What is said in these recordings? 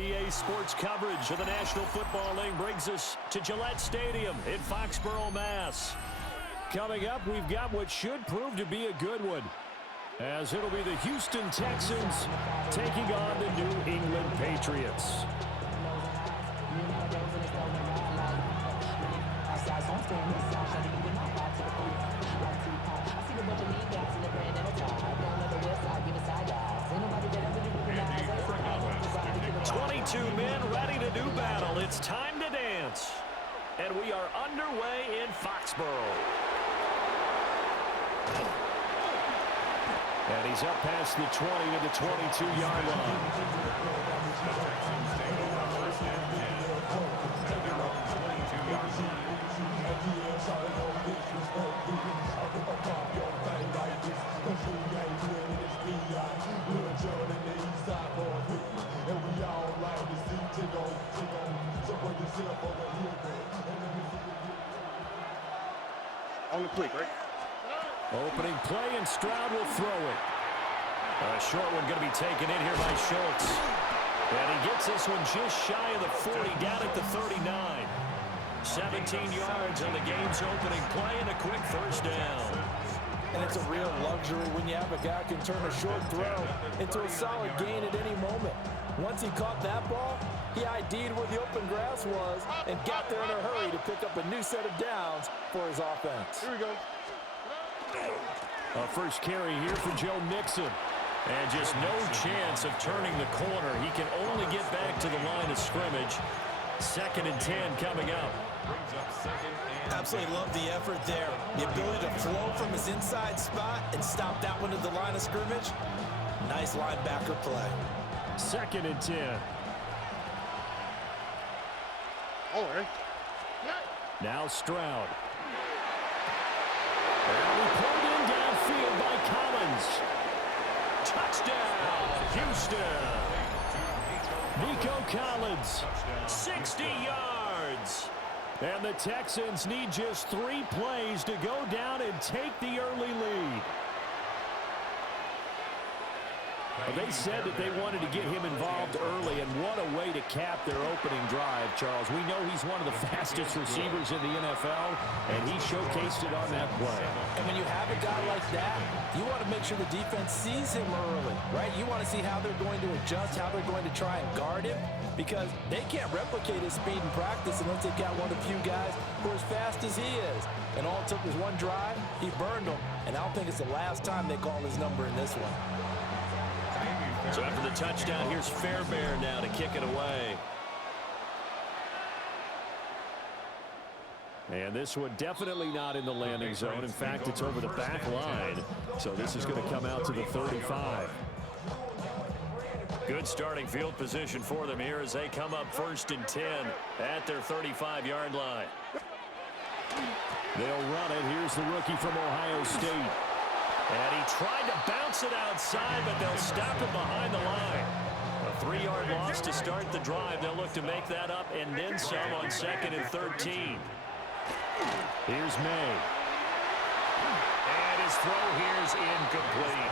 EA Sports coverage of the National Football League brings us to Gillette Stadium in Foxborough, Mass. Coming up, we've got what should prove to be a good one, as it'll be the Houston Texans taking on the New England Patriots. Men ready to do battle. It's time to dance. And we are underway in Foxborough. And he's up past the 20 to the 22-yard line. On the click, right? Opening play, and Stroud will throw it. A short one going to be taken in here by Schultz. And he gets this one just shy of the 40, down at the 39. 17 yards on the game's opening play and a quick first down. And it's a real luxury when you have a guy who can turn a short throw into a solid gain at any moment. Once he caught that ball, he ID'd where the open grass was and got there in a hurry to pick up a new set of downs for his offense. Here we go. A first carry here for Joe Mixon. And just no chance of turning the corner. He can only get back to the line of scrimmage. 2nd and 10 coming up. Absolutely love the effort there. The ability to flow from his inside spot and stop that one at the line of scrimmage. Nice linebacker play. 2nd and 10. All right. Now Stroud. And he pulled in downfield by Collins. Touchdown, Houston. Nico Collins, 60 yards. And the Texans need just 3 plays to go down and take the early lead. They said that they wanted to get him involved early, and what a way to cap their opening drive, Charles. We know he's one of the fastest receivers in the NFL, and he showcased it on that play. And when you have a guy like that, you want to make sure the defense sees him early, right? You want to see how they're going to adjust, how they're going to try and guard him, because they can't replicate his speed in practice unless they've got one of the few guys who are as fast as he is. And all it took was one drive, he burned them, and I don't think it's the last time they call his number in this one. So after the touchdown, here's Fairbairn now to kick it away. And this one definitely not in the landing zone. In fact, it's over the back line. So this is going to come out to the 35. Good starting field position for them here as they come up 1st and 10 at their 35-yard line. They'll run it. Here's the rookie from Ohio State. And he tried to bounce it outside, but they'll stop him behind the line. A 3-yard loss to start the drive. They'll look to make that up and then some on 2nd and 13. Here's May. And his throw here's incomplete.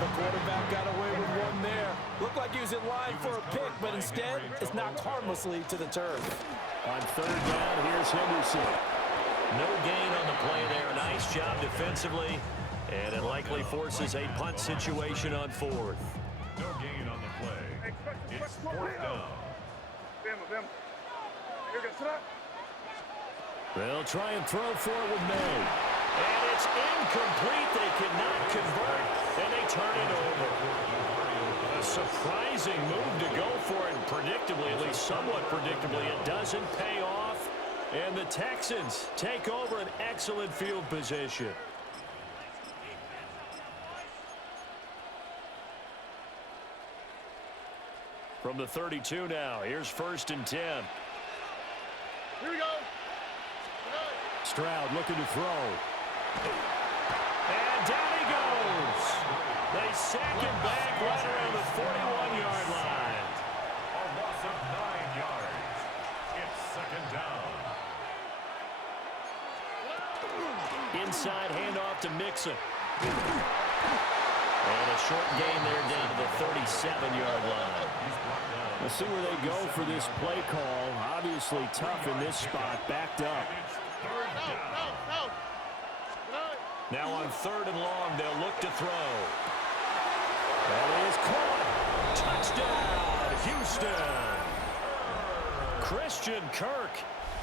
The quarterback got away with one there. Looked like he was in line for a pick, but instead it's knocked harmlessly to the turf. On 3rd down, here's Henderson. No gain on the play there. Nice job defensively. And it likely forces a punt situation on 4th. No gain on the play. It's 4th down. They'll try and throw for it with May. And it's incomplete. They cannot convert. And they turn it over. A surprising move to go for it. And predictably, at least somewhat predictably, it doesn't pay off. And the Texans take over an excellent field position. From the 32 now, here's 1st and 10. Here we go. Stroud looking to throw. And down he goes. They sack him back right around the 41-yard line. A loss of 9 yards. It's 2nd down. Inside handoff to Mixon. And a short gain there down to the 37-yard line. Let's see where they go for this play call. Obviously tough in this spot, backed up. Now on 3rd and long, they'll look to throw. That is caught. Touchdown, Houston. Christian Kirk,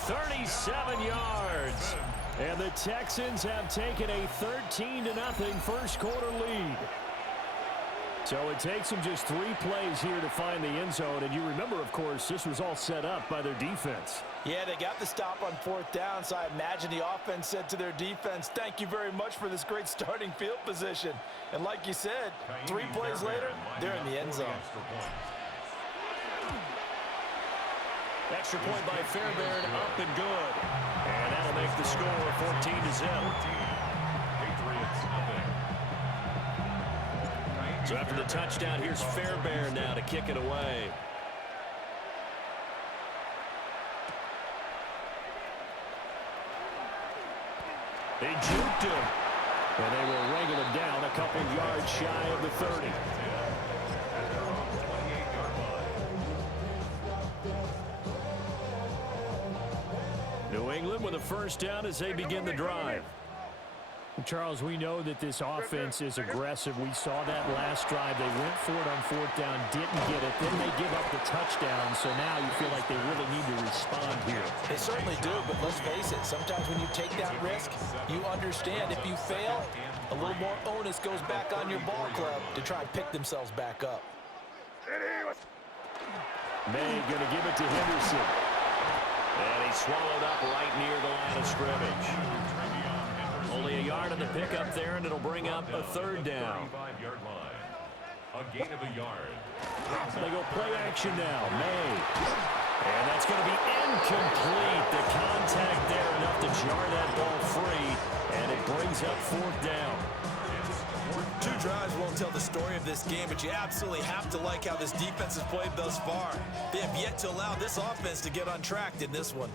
37 yards. And the Texans have taken a 13-0 first quarter lead. So it takes them just 3 plays here to find the end zone. And you remember, of course, this was all set up by their defense. Yeah, they got the stop on 4th down, so I imagine the offense said to their defense, thank you very much for this great starting field position. And like you said, 3 plays later, they're in the end zone. Extra point by Fairbairn, up and good. And that'll make the score 14-0. So after the touchdown, here's Fairbairn now to kick it away. They juked him. And they will wrangle him down a couple yards shy of the 30. New England with a first down as they begin the drive. Charles, we know that this offense is aggressive. We saw that last drive. They went for it on 4th down, didn't get it. Then they give up the touchdown, so now you feel like they really need to respond here. They certainly do, but let's face it. Sometimes when you take that risk, you understand if you fail, a little more onus goes back on your ball club to try and pick themselves back up. May going to give it to Henderson. And he swallowed up right near the line of scrimmage. Only a yard on the pickup there, and it'll bring up a 3rd down. A gain of a yard. They go play action now. May. And that's going to be incomplete. The contact there enough to jar that ball free, and it brings up 4th down. 2 drives won't tell the story of this game, but you absolutely have to like how this defense has played thus far. They have yet to allow this offense to get on track in this one.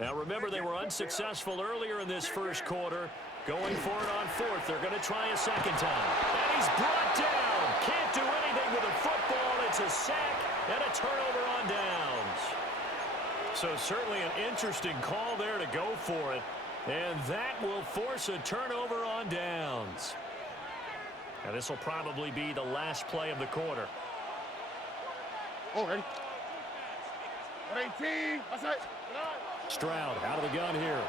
Now remember, they were unsuccessful earlier in this first quarter. Going for it on 4th. They're going to try a second time. And he's brought down. Can't do anything with a football. It's a sack and a turnover on downs. So certainly an interesting call there to go for it. And that will force a turnover on downs. And this will probably be the last play of the quarter. Oh, ready? 18. That's it. Stroud out of the gun here.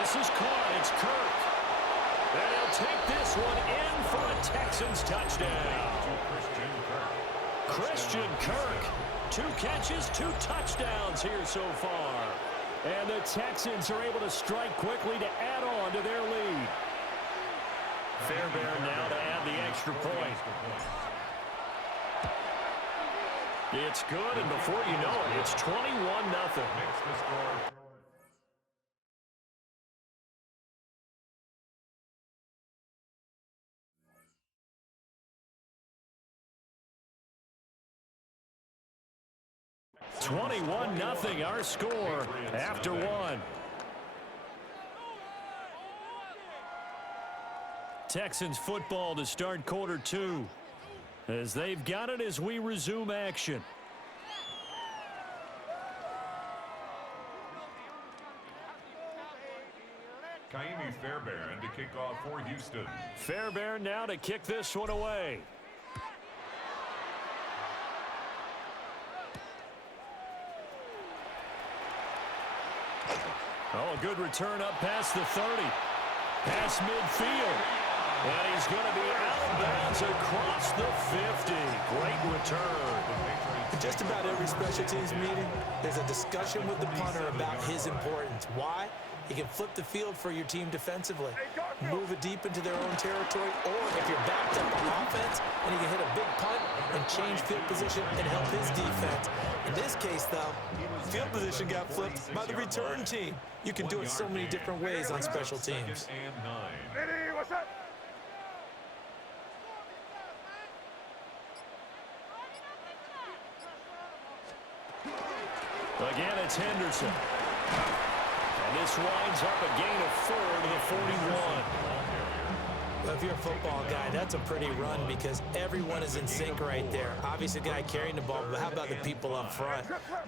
This is caught. It's Kirk. And he'll take this one in for a Texans touchdown. Christian Kirk. 2 catches, 2 touchdowns here so far. And the Texans are able to strike quickly to add on to their lead. Fairbairn now to add the extra point. It's good, and before you know it, it's 21-0. 21-0 our score after 1. Texans football to start quarter 2. As they've got it as we resume action. Kaimi Fairbairn to kick off for Houston. Fairbairn now to kick this one away. Oh, a good return up past the 30. Past midfield. And he's going to be out of bounds across the 50. Great return. In just about every special teams meeting, there's a discussion with the punter about his importance. Why? He can flip the field for your team defensively, move it deep into their own territory, or if you're backed up on offense, and he can hit a big punt and change field position and help his defense. In this case, though, field position got flipped by the return team. You can do it so many different ways on special teams. Ready, what's up? Again, it's Henderson. And this winds up a gain of 4 to the 41. Well, if you're a football guy, that's a pretty run because everyone is in sync right there. Obviously, the guy carrying the ball, but how about the people up front?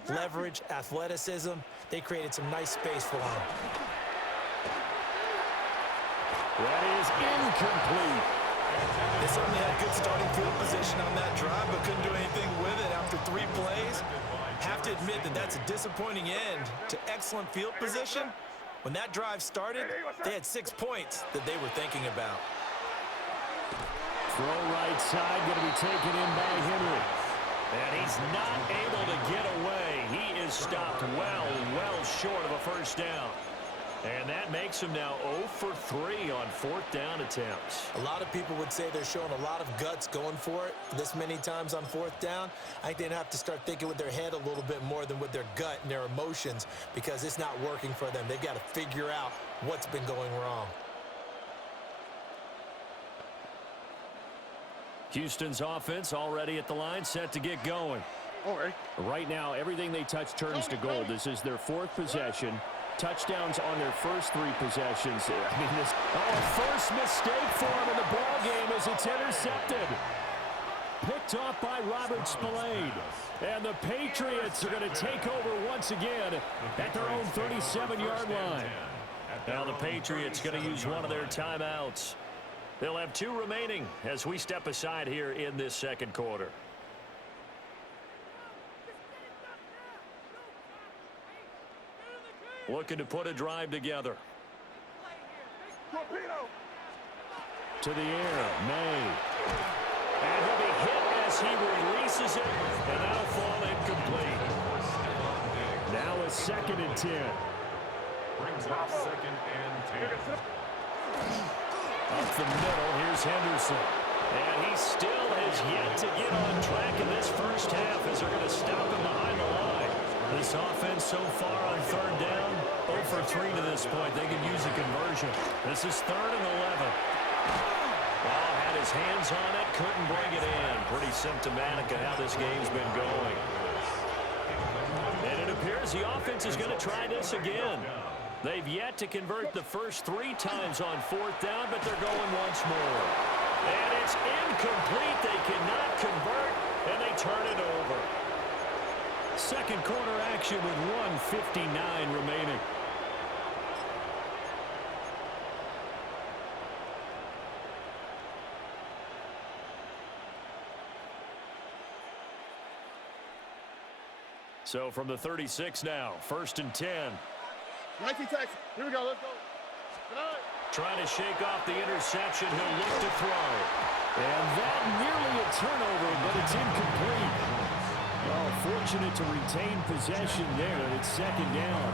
Leverage, athleticism, they created some nice space for him. That is incomplete. They certainly had good starting field position on that drive, but couldn't do anything with it after 3 plays. Have to admit that that's a disappointing end to excellent field position. When that drive started, they had 6 points that they were thinking about. Throw right side, going to be taken in by Henry. And he's not able to get away. He is stopped well short of a first down. And that makes him now 0 for 3 on 4th down attempts. A lot of people would say they're showing a lot of guts going for it this many times on 4th down. I think they'd have to start thinking with their head a little bit more than with their gut and their emotions because it's not working for them. They've got to figure out what's been going wrong. Houston's offense already at the line, set to get going. All right. Right now, everything they touch turns to gold. This is their 4th possession. Touchdowns on their first 3 possessions. I mean, this first mistake for him in the ball game as it's intercepted. Picked off by Robert Spillane. And the Patriots are going to take over once again at their own 37-yard line. Now the Patriots going to use one of their timeouts. They'll have 2 remaining as we step aside here in this second quarter. Looking to put a drive together. Torpedo. To the air, May. And he'll be hit as he releases it, and that'll fall incomplete. Now a 2nd and 10. Brings up 2nd and 10. Up the middle, here's Henderson. And he still has yet to get on track in this first half as they're going to stop him behind the line. This offense so far on 3rd down, 0 for 3 to this point. They can use a conversion. This is 3rd and 11. Well, had his hands on it, couldn't bring it in. Pretty symptomatic of how this game's been going. And it appears the offense is going to try this again. They've yet to convert the first 3 times on 4th down, but they're going once more. And it's incomplete. They cannot convert, and they turn it over. Second quarter action with 1:59 remaining. So from the 36 now, 1st and 10. 19 Texas. Here we go. Let's go. Trying to shake off the interception. He'll look to throw. And that nearly a turnover, but it's incomplete. Well, fortunate to retain possession there. It's 2nd down.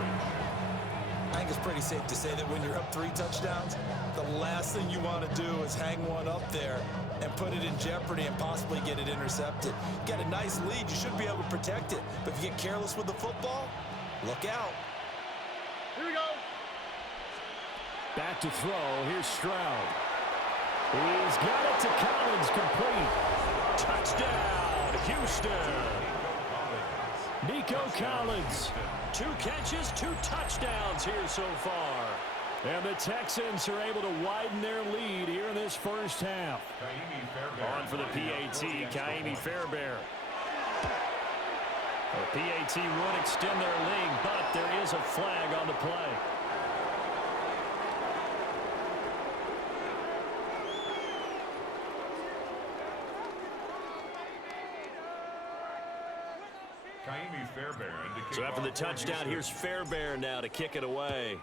I think it's pretty safe to say that when you're up 3 touchdowns, the last thing you want to do is hang one up there and put it in jeopardy and possibly get it intercepted. Get a nice lead, you should be able to protect it. But if you get careless with the football, look out. Here we go. Back to throw. Here's Stroud. He's got it to Collins, complete. Touchdown, Houston. Nico Collins. 2 catches, 2 touchdowns here so far. And the Texans are able to widen their lead here in this first half. On for the PAT, Kaimi Fairbairn. The PAT would extend their lead, but there is a flag on the play. So after the touchdown, here's Fairbairn now to kick it away.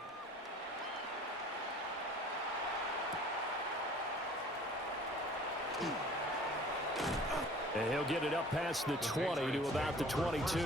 And he'll get it up past the 20 to about the 22.